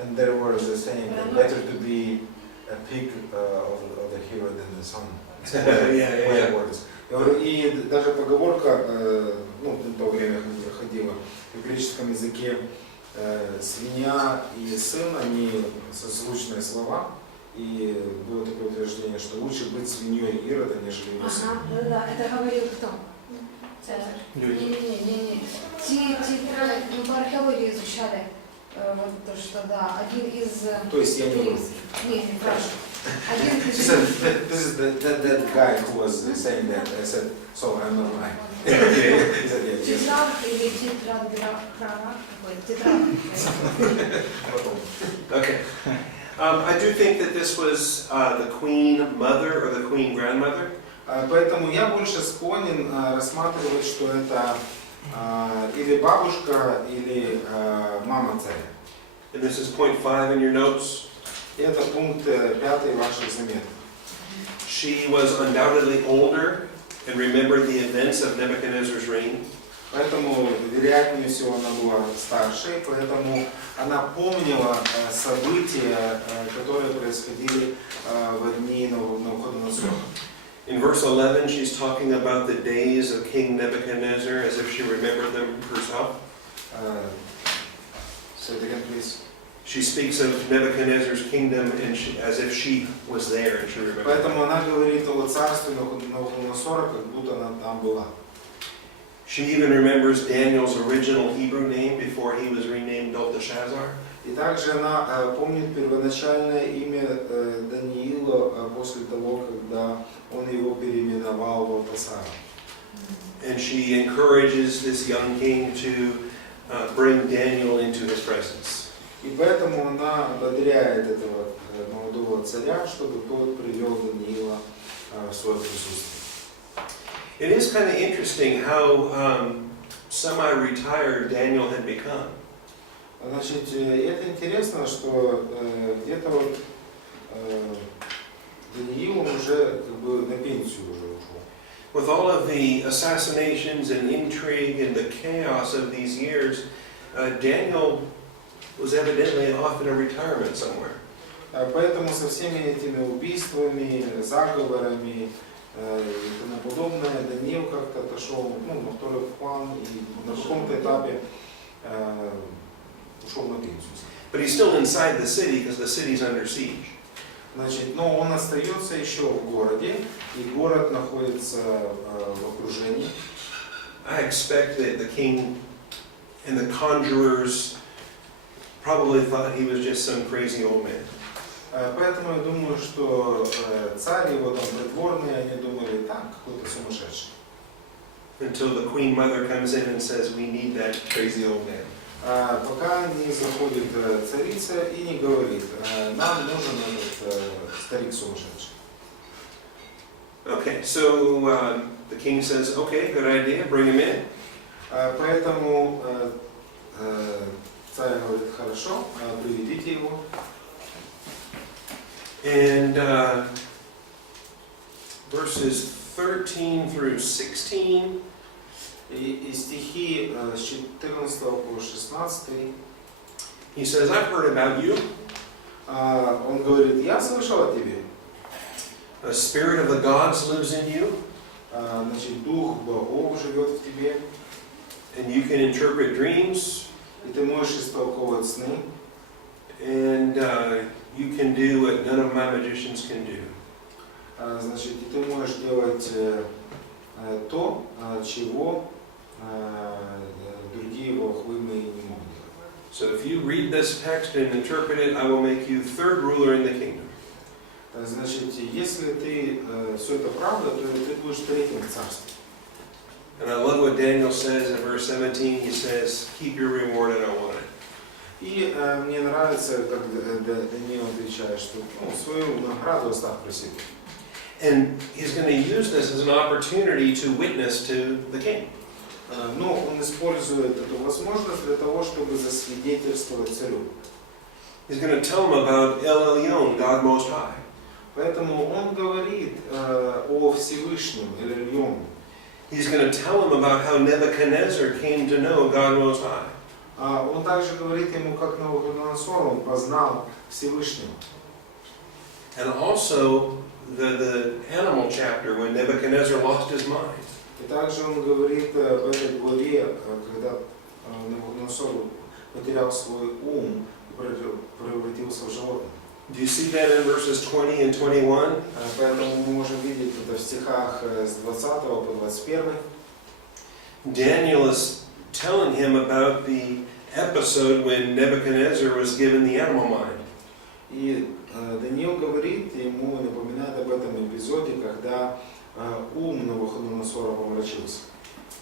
And there was a saying that better to be a pig of the Herod than the son. И даже поговорка, ну, в то время ходила в греческом языке, свинья и сын, они созвучные слова, и было такое утверждение, что лучше быть свиньей Ирода, нежели его сыном. Ага, да, это говорил кто? Цезарь. Не. Те, мы по археологии изучали, вот то, что да, один из... То есть я не вру. Не спрашиваю. Один из... She said, this is that guy who was saying that. I said, so I'm not lying. He said, yes. Тетрарх или тетраграф какой-то? Тетрарх. Okay. I do think that this was the queen mother or the queen grandmother. Поэтому я больше склонен рассматривать, что это или бабушка, или мама царя. And this is point 5 in your notes. Это пункт 5 ваших заметок. She was undoubtedly older and remembered the events of Nebuchadnezzar's reign. Поэтому, вероятнее всего, она была старше, поэтому она помнила события, которые происходили в дни Навуходоносора. In verse 11, she's talking about the days of King Nebuchadnezzar as if she remembered them herself. Say it again, please. She speaks of Nebuchadnezzar's kingdom and as if she was there and she remembered. Поэтому она говорит о царстве Навуходоносора, как будто она там была. She even remembers Daniel's original Hebrew name before he was renamed Belteshazzar. И также она помнит первоначальное имя Даниила после того, когда он его переименовал Валтасара. And she encourages this young king to bring Daniel into his presence. И поэтому она ободряет этого молодого царя, чтобы тот привел Даниила в свое присутствие. It is kind of interesting how semi-retired Daniel had become. Значит, это интересно, что где-то вот Даниил он уже как бы на пенсию уже ушел. With all of the assassinations and intrigue and the chaos of these years, Daniel was evidently off in a retirement somewhere. Поэтому со всеми этими убийствами, заговорами и тому подобное, Даниил как-то отошел, ну, на второй план и на каком-то этапе ушел на пенсию. But he's still inside the city because the city's under siege. Значит, но он остается еще в городе, и город находится в окружении. I expect that the king and the conjurers probably thought he was just some crazy old man. Поэтому я думаю, что царь его там придворные, они думали, так, какой-то сумасшедший. Until the queen mother comes in and says, we need that crazy old man. Пока не заходит царица и не говорит, нам нужен этот старик сумасшедший. Okay, so the king says, okay, good idea, bring him in. Поэтому царь говорит, хорошо, приведите его. And verses 13 through 16. И стихи с 14 по 16. He says, I've heard about you. Он говорит, я слышал о тебе. A spirit of the gods lives in you, Значит, дух богов живет в тебе, and you can interpret dreams, и ты можешь истолковывать сны, and you can do what none of my magicians can do. значит, и ты можешь делать то, чего другие волхвы мои не могут делать. So if you read this text and interpret it, I will make you third ruler in the kingdom. Значит, если ты все это правда, то ты будешь третьим в царстве. And I love what Daniel says in verse 17. He says, keep your reward and I want it. И мне нравится, как Даниил отвечает, что свою награду оставь при себе. And he's going to use this as an opportunity to witness to the king. Но он использует эту возможность для того, чтобы засвидетельствовать царю. He's going to tell him about El Elyon, God Most High. Поэтому он говорит о Всевышнем, Эль-Эльон. He's going to tell him about how Nebuchadnezzar came to know God Most High. Он также говорит ему, как Навуходоносор, он познал Всевышнего. And also the animal chapter when Nebuchadnezzar lost his mind. И также он говорит об этой главе, когда Навуходоносор потерял свой ум и превратился в животное. Do you see that in verses 20 and 21? Поэтому мы можем видеть это в стихах с 20 по 21. Daniel is telling him about the episode when Nebuchadnezzar was given the animal mind. И Даниил говорит ему, напоминает об этом эпизоде, когда ум Навуходоносора помрачился.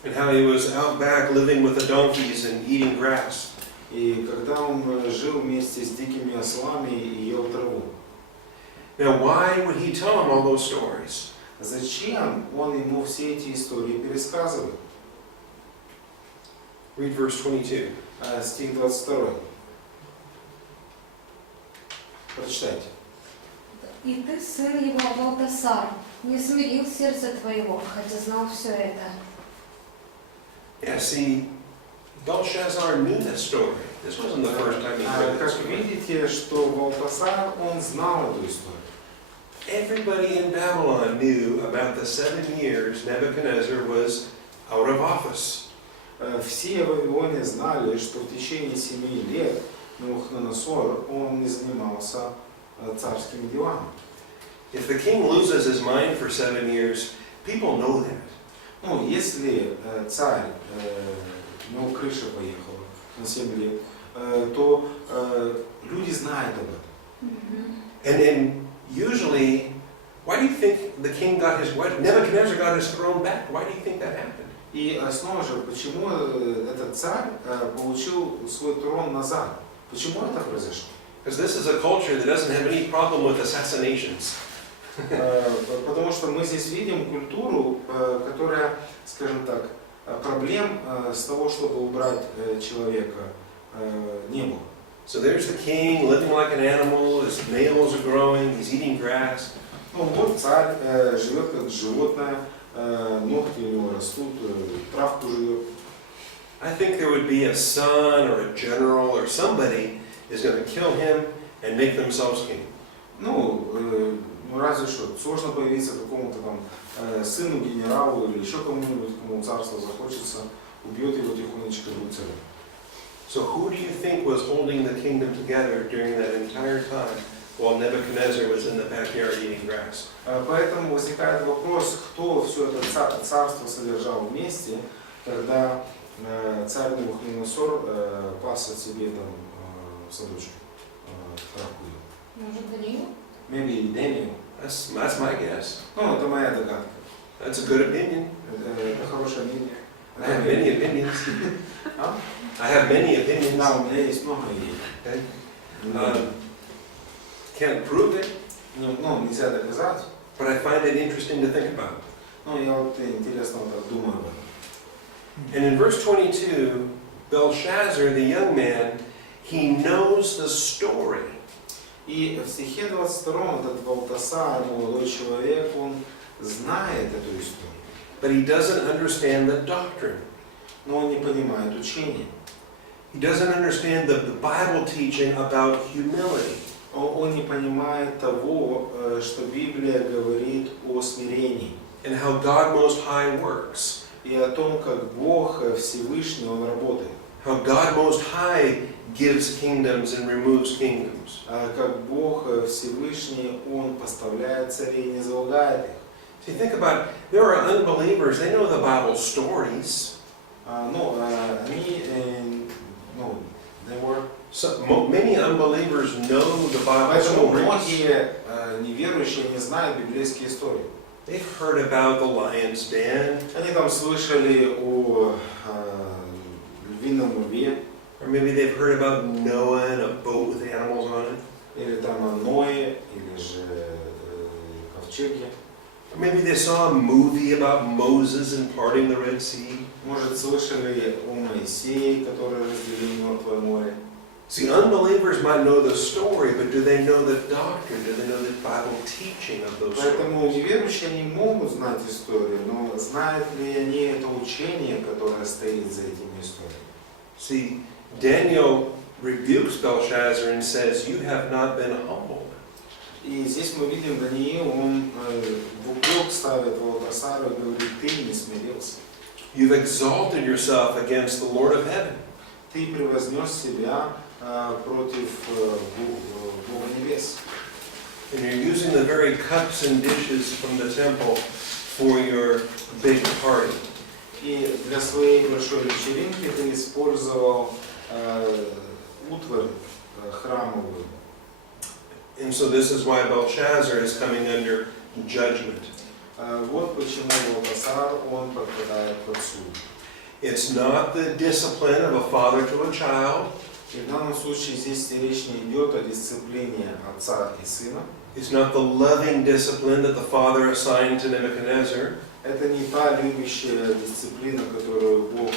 And how he was out back living with the donkeys and eating grass. И когда он жил вместе с дикими ослами и ел траву. Now, why would he tell him all those stories? Зачем он ему все эти истории пересказывает? Read verse 22. Стих 22. Прочитайте. И ты, сын его, Валтасар, не смирил сердце твоего, хотя знал все это. Yeah, see, Belshazzar knew that story. This wasn't the first time he heard this Как story. видите, что Валтасар, он знал эту историю. Everybody in Babylon knew about the 7 years Nebuchadnezzar was out of office. Все в Вавилоне знали, что в течение 7 лет Навуходоносор, он не занимался царскими делами. If the king loses his mind for 7 years, people know that. Ну, если царь, крыша поехала на 7 лет, то люди знают об этом. And usually, why do you think the king got his, Nebuchadnezzar got his throne back? Why do you think that happened? И снова же, почему этот царь получил свой трон назад? Почему это произошло? Because this is a culture that doesn't have any problem with assassinations. Потому что мы здесь видим культуру, которая, скажем так, проблем с того, чтобы убрать человека, не было. So there's the king living like an animal, his nails are growing, he's eating grass. Ну вот царь живет как животное, ногти у него растут, травку жует. I think there would be a son or a general or somebody is going to kill him and make themselves king. Разве что сложно появиться какому-то там сыну генералу или еще кому-нибудь, кому царство захочется, убьет его тихонечко и царя. So who do you think was holding the kingdom together during that entire time while Nebuchadnezzar was in the backyard eating grass? Поэтому возникает вопрос, кто все это царство содержал вместе, когда царь Навуходоносор пас себе там в садочке травку. Может, Даниил? Maybe Daniel. That's my guess. Это моя догадка. That's a good opinion. Это хорошее мнение. I have many opinions. А? I have many opinions. Да, у меня есть много идей. Okay. Can't prove it, Нельзя доказать. but I find it interesting to think about. Я вот интересно вот так думаю об этом. And in verse 22, Belshazzar, the young man, he knows the story. И в стихе 22 этот Валтасар, молодой человек, он знает эту историю. But he doesn't understand the doctrine. Но он не понимает учения. He doesn't understand the Bible teaching about humility. Он не понимает того, что Библия говорит о смирении. And how God Most High works. И о том, как Бог Всевышний, Он работает. How God Most High gives kingdoms and removes kingdoms. Как Бог Всевышний, Он поставляет царей и низвергает их. See, think about it. There are unbelievers, they know the Bible stories. Many unbelievers know the Bible Поэтому stories. многие неверующие не знают библейские истории. They've heard about the lion's den. Они там слышали о львином льве, Or maybe they've heard about Noah and a boat with animals on it. или там о Ное, или же ковчеге. Or maybe they saw a movie about Moses and parting the Red Sea. Может, слышали о Моисее, который разделил Мертвое море. See, unbelievers might know the story, but do they know the doctrine? Do they know the Bible teaching of those Поэтому stories? неверующие не могут знать историю, но знают ли они это учение, которое стоит за этими историями? See, Daniel rebukes Belshazzar and says, "You have not been humbled." И здесь мы видим Даниил, он в упрек ставит Валдасару и говорит: ты не смирился. You've exalted yourself against the Lord of heaven. Ты превознес себя против Бога небес. And you're using the very cups and dishes from the temple for your big party. И для своей большой вечеринки ты использовал утварь храмовую. And so this is why Belshazzar is coming under judgment. Вот почему Валдасар, он попадает под суд. It's not the discipline of a father to a child. И в данном случае здесь речь не идет о дисциплине отца и сына. It's not the loving discipline that the father assigned to Nebuchadnezzar. Это не та любящая дисциплина, которую Бог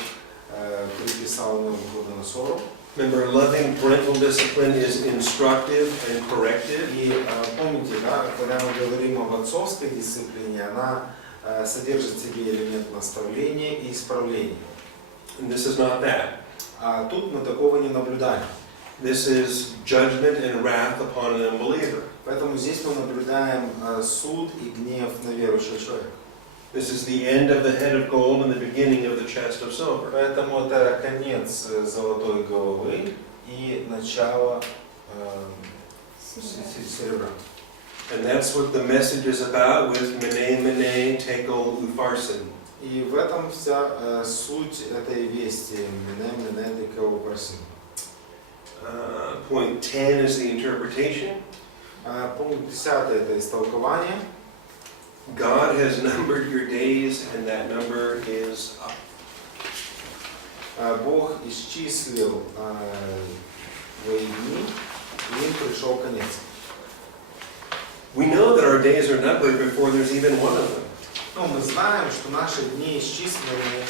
приписал Навуходоносору. Remember, loving parental discipline is instructive and corrective. И помните, да, когда мы говорим об отцовской дисциплине, она содержит в себе элемент наставления и исправления. And this is not that. А тут мы такого не наблюдаем. This is judgment and wrath upon an unbeliever. Поэтому здесь мы наблюдаем суд и гнев на верующего человека. This is the end of the head of gold and the beginning of the chest of silver. Поэтому это конец золотой головы и начало серебра. And that's what the message is about with Mene, Mene, Tekel, Upharsin. И в этом вся суть этой вести. Мене, Теkel, Upharsin. Point 10 is the interpretation. Пункт 10 это истолкование. God has numbered your days, and that number is up. Бог исчислил твои дни, и им пришел конец. We know that our days are numbered before there's even one of them. Ну, мы знаем, что наши дни исчислены,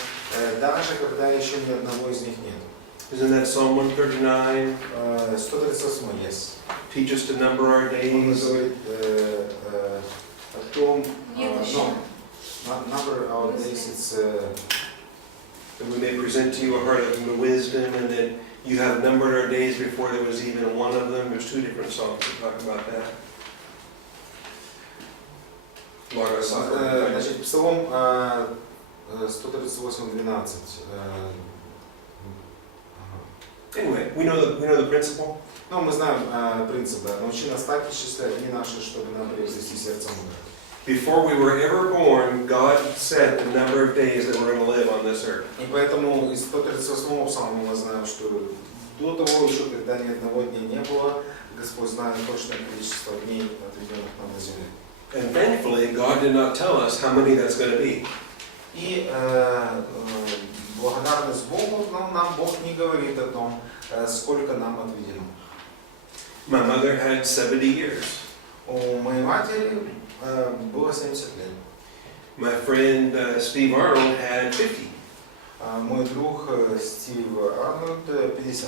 даже когда еще ни одного из них нет. Isn't that Psalm 139? 138 есть. Teach us to number our Он days. говорит о том, еще. number our days, it's That we may present to you a heart of wisdom, and that you have numbered our days before there was even one of them. There's two different songs that talk about that. значит, Псалом 138:12. Anyway, we know the principle. Ну, мы знаем принцип, да. Научи нас так исчислять дни наши, чтобы нам приобрести сердце мудрое. Before we were ever born, God set the number of days that we're going to live on this earth. И поэтому из 138 псалма мы знаем, что до того еще, когда ни одного дня не было, Господь знает точное количество дней, отведенных нам на земле. And thankfully, God did not tell us how many that's going to be. И благодарность Богу, но нам Бог не говорит о том, сколько нам отведено. My mother had 70 years. У моей матери было 70 лет. My friend Steve Arnold had 50. Мой друг Стив Арнольд 50.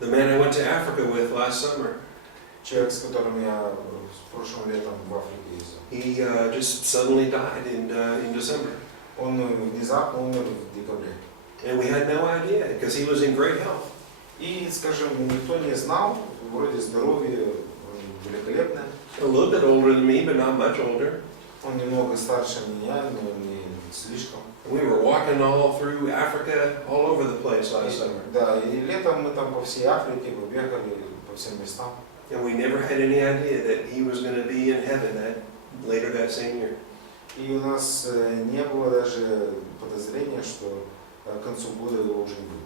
The man I went to Africa with last summer, Человек, с которым я прошлым летом в Африке ездил. he just suddenly died in December. Он внезапно умер в декабре. And we had no idea because he was in great health. И, скажем, никто не знал, вроде здоровье великолепное. A little bit older than me, but not much older. Он немного старше меня, но не слишком. We were walking all through Africa, all over the place last summer. Да, и летом мы там по всей Африке побегали, по всем местам. And we never had any idea that he was going to be in heaven later that same year. И у нас не было даже подозрения, что к концу года его уже не будет.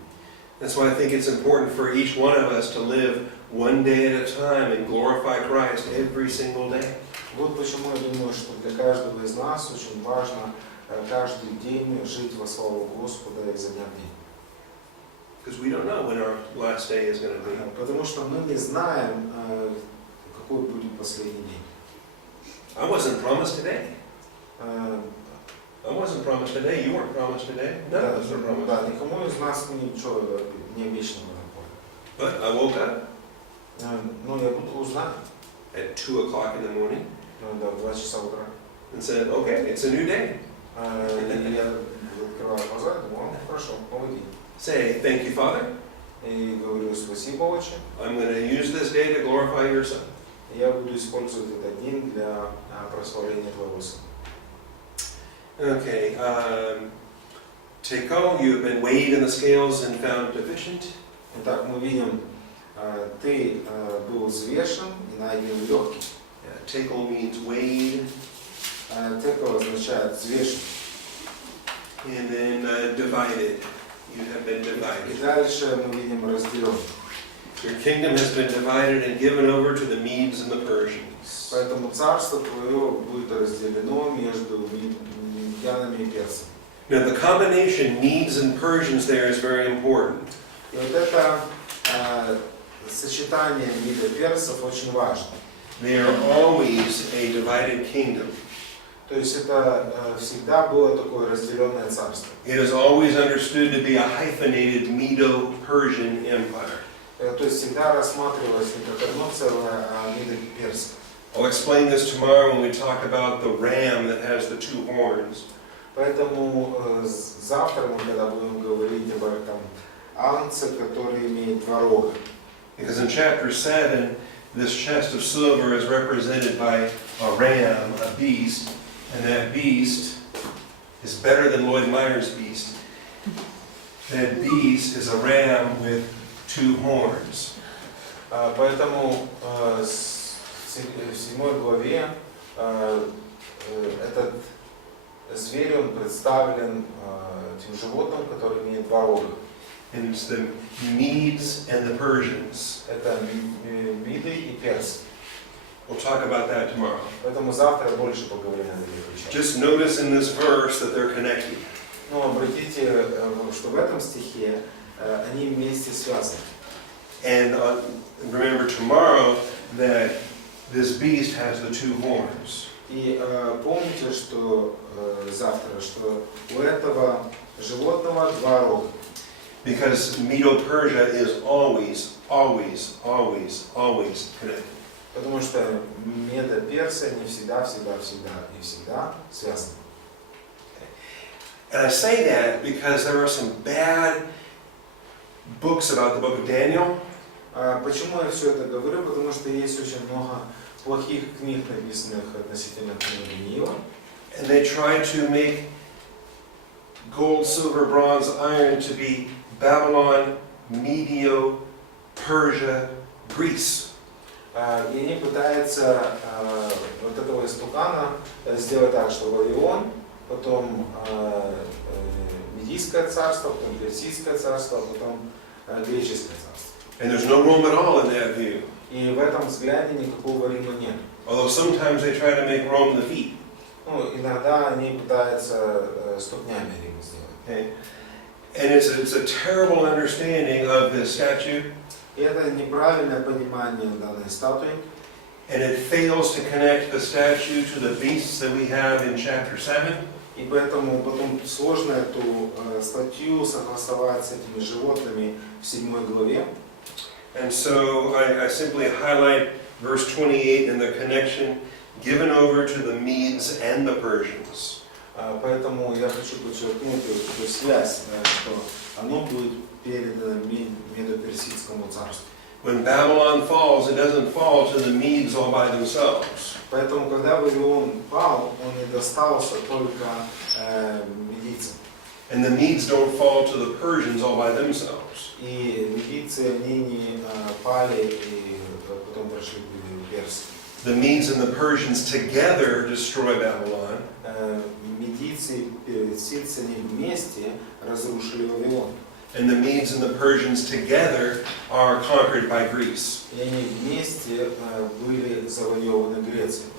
That's why I think it's important for each one of us to live one day at a time and glorify Christ every single day. Вот почему я думаю, что для каждого из нас очень важно каждый день жить во славу Господа изо дня в день. Because we don't know when our last day is going to be. Потому что мы не знаем, какой будет последний день. I wasn't promised today. I wasn't promised today. You weren't promised today. None of us were promised. Да, никому из нас ничего не обещано в этом поле. But I woke up Но я буду узнать, at 2 o'clock in the morning да, в 2 часа утра. and said, okay, it's a new day. И я открываю глаза и думаю, хорошо, новый день. Say, thank you, Father. И говорю, спасибо, Отче. I'm going to use this day to glorify your Son. Я буду использовать этот день для прославления Твоего Сына. Okay. Tekel, you have been weighed in the scales and found deficient. Итак, мы видим, ты был взвешен и найден легкий. Tekel means weighed. Текл означает взвешен. And then divided. You have been И divided. дальше мы видим разделен. Your kingdom has been divided and given over to the Medes and the Persians. Поэтому царство твое будет разделено между медянами и персами. Now the combination Medes and Persians there is very important. И вот это сочетание меда персов очень важно. They are always a divided kingdom. То есть это всегда было такое разделенное царство. It is always understood to be a hyphenated Medo-Persian empire. То есть всегда рассматривалось не как одно целое, а медо-персов. I'll explain this tomorrow when we talk about the ram that has the 2 horns. Поэтому завтра мы когда будем говорить об этом агнце, который имеет 2 рога. Because in chapter 7, this chest of silver is represented by a ram, a beast, and that beast is better than Lloyd Meyer's beast. That beast is a ram with 2 horns. Поэтому в 7 главе этот зверь, он представлен этим животным, который имеет 2 рога. And it's the Medes and the Persians. Это Миды и Персы. We'll talk about that tomorrow. Поэтому завтра больше поговорим о этих вещах. Just notice in this verse that they're connected. Но обратите, что в этом стихе они вместе связаны. And remember tomorrow that this beast has the 2 horns. И помните, что завтра, что у этого животного 2 рога. Because Medo-Persia is always, always, always, always connected. Потому что Медо-Персы, они всегда и всегда связаны. And I say that because there are some bad books about the book of Daniel. Почему я все это говорю? Потому что есть очень много плохих книг, написанных относительно книги Даниила. And they try to make gold, silver, bronze, iron to be Babylon, Medio, Persia, Greece. И они пытаются вот этого истукана сделать так, что Вавилон, потом Медийское царство, потом Персидское царство, потом Греческое царство. And there's no Rome at all in that view. И в этом взгляде никакого Рима нет. Although sometimes they try to make Rome the feet. Ну, иногда они пытаются ступнями Рима сделать. Okay? And it's a terrible understanding of this statue. И это неправильное понимание данной статуи. And it fails to connect the statue to the beasts that we have in chapter 7. И поэтому потом сложно эту статью согласовать с этими животными в 7 главе. And so I simply highlight verse 28 and the connection given over to the Medes and the Persians. Поэтому я хочу подчеркнуть эту связь, что оно будет передано Медо-Персидскому царству. When Babylon falls, it doesn't fall to the Medes all by themselves. Поэтому, когда Вавилон пал, он не достался только медийцам. And the Medes don't fall to the Persians all by themselves. И медийцы, они не пали и потом прошли к Персии. The Medes and the Persians together destroy Babylon. Медийцы и персидцы, они вместе разрушили Вавилон. And the Medes and the Persians together are conquered by Greece. И они вместе были завоеваны Грецией.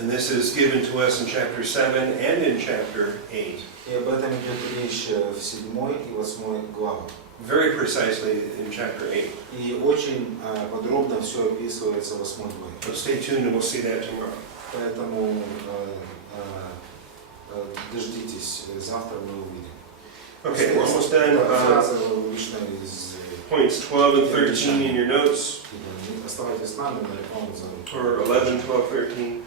And this is given to us in chapter 7 and in chapter 8. И об этом идет речь в 7 и 8 главах. Very precisely in chapter 8. И очень подробно все описывается в 8 главе. So stay tuned and we'll see that tomorrow. Поэтому дождитесь, завтра мы увидим. Okay, we're almost done. Фраза вышла из... Points 12 and 13 in your notes, Оставайтесь с нами, or 11, 12, 13.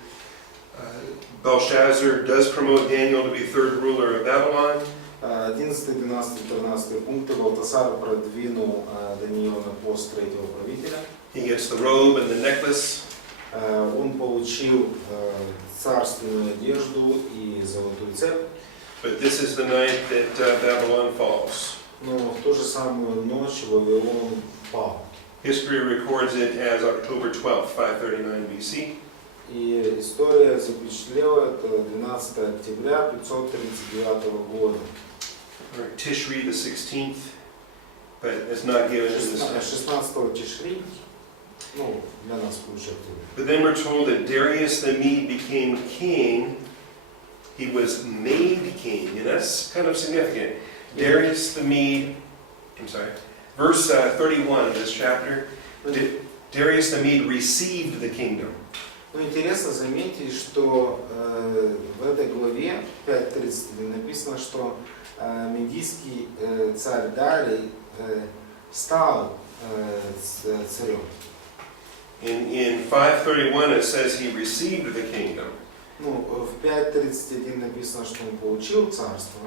Belshazzar does promote Daniel to be third ruler of Babylon. 11, 12, 13 пункты. Валтасар продвинул Даниила на пост третьего правителя. He gets the robe and the necklace. Он получил царственную одежду и золотую цепь. But this is the night that Babylon falls. Но в ту же самую ночь Вавилон пал. History records it as October 12th, 539 BC. И история запечатлела это 12 октября 539 года. Or Tishri the 16th, but it's not given in this. 16 Тишри, ну, для нас получается. But then we're told that Darius the Mede became king. He was made king, and that's kind of significant. Darius the Mede, I'm sorry, verse 31 of this chapter, Darius the Mede received the kingdom. Ну, интересно заметить, что в этой главе 5:31 написано, что медийский царь Дарий стал царем. In 5:31 it says he received the kingdom. Ну, в 5:31 написано, что он получил царство.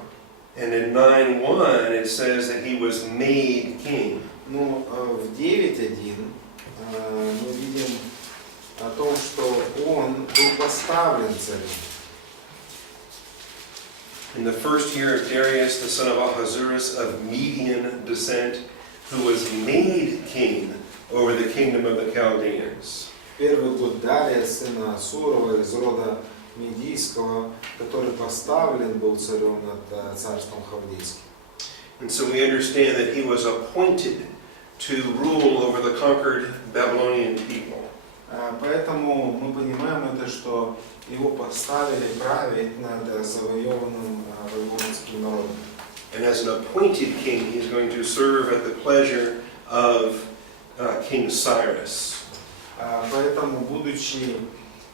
And in 9:1 it says that he was made king. Ну, в 9:1 мы видим о том, что он был поставлен царем. In the first year of Darius, the son of Ahasuerus of Median descent, who was made king over the kingdom of the Chaldeans. Первый год Дария, сына Асурова, из рода Медийского, который поставлен был царем над царством Халдейским. And so we understand that he was appointed to rule over the conquered Babylonian people. Поэтому мы понимаем это, что его поставили править над завоеванным вавилонским народом. And as an appointed king, he's going to serve at the pleasure of King Cyrus. Поэтому, будучи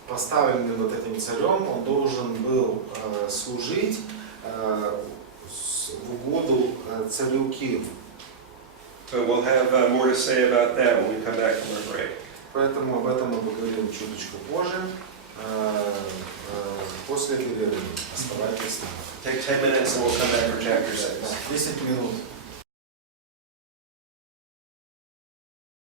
поставленным над этим царем, он должен был служить в угоду царю Киеву. So we'll have more to say about that when we come back from our break. Поэтому об этом мы поговорим чуточку позже, после перерыва. Оставайтесь с нами. Take 10 minutes and we'll come back for chapter 6. 10 минут.